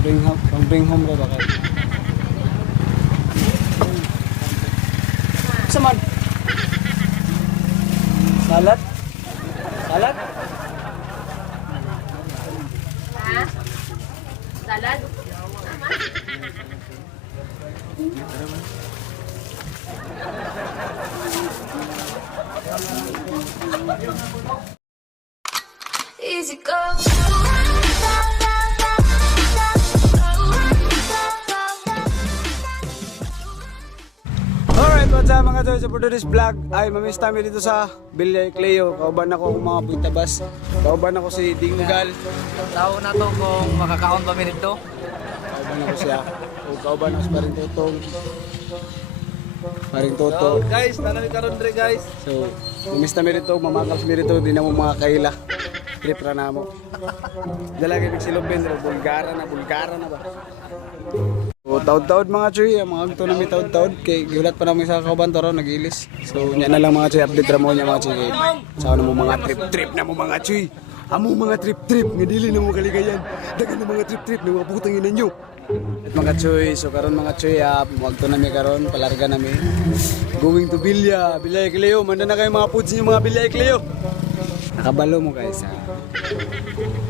Pang bring home ra ba kay? Saman. Salad? Salad? Ha? Salad? Easy go. Alright, what's up mga choy? So for today's vlog ay mamiss kami dito sa Villa Cleo. Kauban ako kung mga pitabas. Kauban ako si Dinggal. Tao na to kung makakaon ba nito. Kauban ako siya. O kauban ako si Paring Tutong. Paring Tutong. Guys, tanami karon dre guys. So, mamiss kami dito. Mamakals mi dito. Di na mo mga kaila. Trip ra na mo. Dalagi nagsilupin. Bulgara na ba? O taod-taod mga choy, ang mga agto namin taod-taod kay giulat pa namin sa kauban toro nagilis. So nya na lang mga choy, update ra mo nya mga choy. Sa ano mo mga trip na mo mga choy. Amo mga trip nga dili na mo kaligayan. Dagan na mga trip na mga putang ina nyo. At mga choy, so karon mga choy, magto nami karon, palarga nami. Going to Villa Cleo, manda na kayo mga puds niyo mga Villa Cleo. Nakabalo mo guys ha.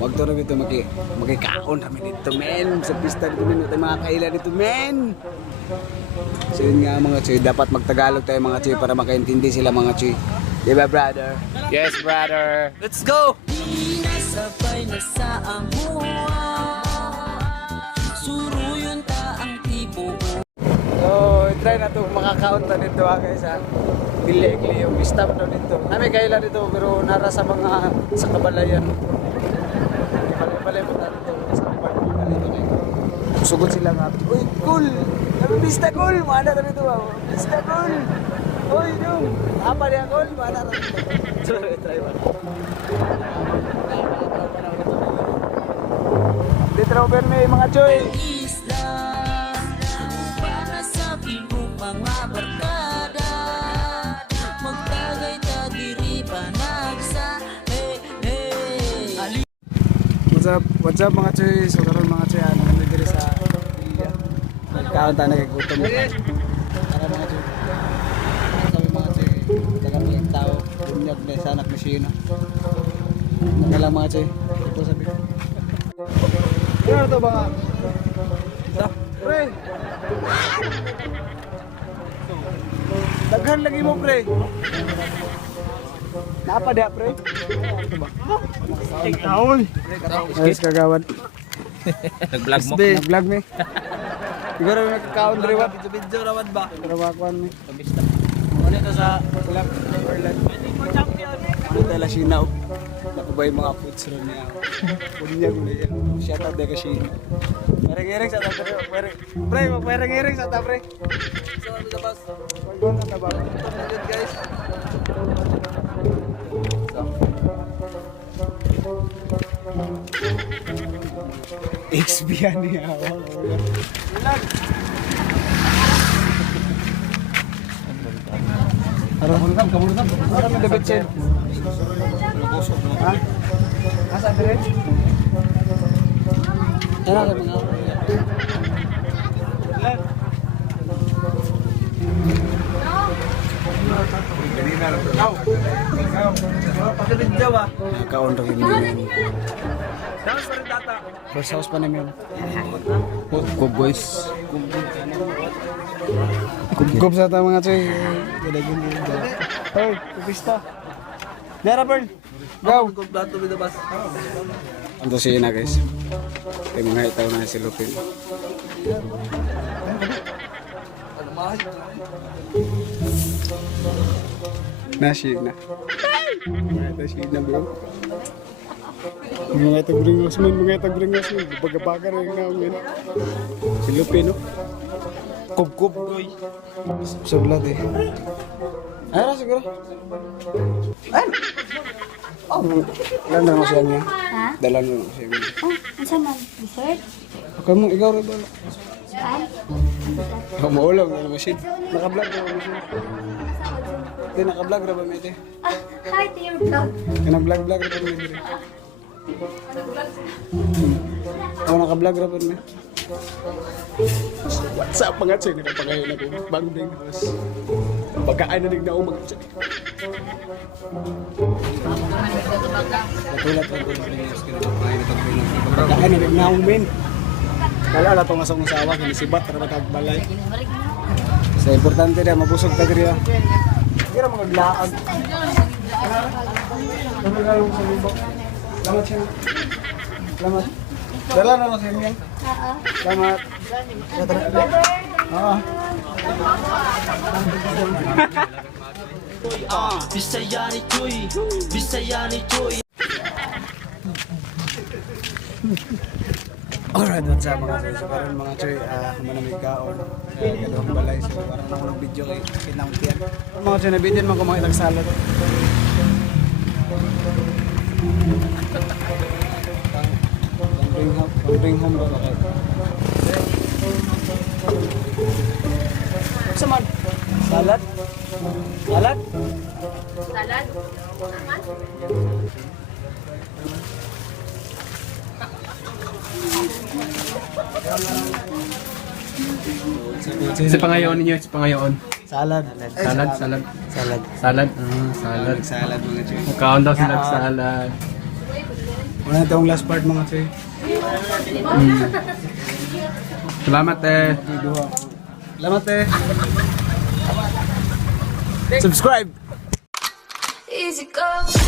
Wag to rin ito magkikaon kami dito men. Sa pista dito men, tayo mga kaila dito men. So yun nga mga choy, dapat magtagalog tayo mga choy para makaintindi sila mga choy. Diba brother? Yes, brother. Let's go. Sabay na sa amuha. Suruyon ta ang tipo. So, try na ito makakaon ta dito guys ha. Villa Cleo, stop na dito. Kami kaila dito pero nara sa mga sa kabalayan. Balay mo tayo dito sa kabalayan dito kayo. Sugod sila nga. Uy, cool! Pista cool! Mana na dito ba? Pista cool! Uy, yung! Apa niya cool? Mana na dito. Sorry, try mo. Dito raw pero may mga choy. Isla para sa bibong mga barkada. Magtagay ta diri panagsa. Hey, hey. What's up mga choy? So karon mga choy, ano kami diri sa Villa. Nagkaon tayo nagigutom. Tara mga choy. Sabi mga choy, dagang mga tao, bunyag na sa anak ni Shino. Ano lang mga choy? Ito sabi ko. Ano to ba nga? Ito? Pre! Daghan lagi mo pre! Napa dia pre? Ikaw! Ayos kagawad. Nag-vlog mo. Nag-vlog mi. Siguro may nagkakaon reward. Video rawad ba? Pero makuan mi. Kamista. Ano ito sa Vlog Orland. Ano tala sinaw? Nakubay mga foods ron niya. Punyag na yan. Shout out deka Shino. Pereng-ereng sa ta pre. Pre, pereng-ereng sa ta pre. So, ano labas? Pagod na ba? Good guys. XB yan niya. Kamulitan. Ano may David Chen? Ha? Asa dire? Tara ka mga. Pag-video ba? Nakaon ra gini. Dapat pa rin data. First house pa namin. Kub boys. Kub sa ta mga choy. Gadagin dito. Hoy, pista. Dara Pearl. Go. Kung plato binabas. Ando siya na guys. Kaya mga itaw na si Lupin. Ano mahal? Nasi na. Mga siya na bro. Mga itaw bringos man. Baga-baga rin nga man. Si Lupin no. Kub-kub. Sablat eh. Ayun siguro. Ayun. Oh, dalan na siya niya. Ha? Dalan na siya niya. Oh, ano sa man? Dessert? Ako mo, ikaw rin dalan. Saan? Ako maulang na machine. Naka-vlog na ba machine? Hindi, naka-vlog na ba may ite? Ah, hi to your vlog. Naka-vlog na ba may ite? Ako naka-vlog na ba may? What's up mga choy? Nagpapagayon na ko. Bagong din house. Pagkaan na din na ako mga choy. Natulat lang ko pagkaan na din na ako min. Kala na itong asang usawa. Kinisibat para matagbalay. Sa importante na mabusog ka diri. Kira mga glaag. Salamat siya. Salamat. Dala na lang sa inyo. Salamat. Bisayani Choy, Bisayani Choy. Alright, what's up mga choy? So karon mga choy, manamig kaon. Gadong balay. So parang nakulog video kay kinamtiyan. Mga choy, nabitin mo kung mga ilang salad. Bring home ba kayo? Saman? Salad? Salad? Salad? Sa pangayon ninyo, sa pangayon. Salad. Salad, salad. Salad. Salad, salad. Salad mga choy. Mukhaon daw sila salad. Wala na itong last part mga choy. Salamat eh. Salamat eh. Subscribe! Easy go.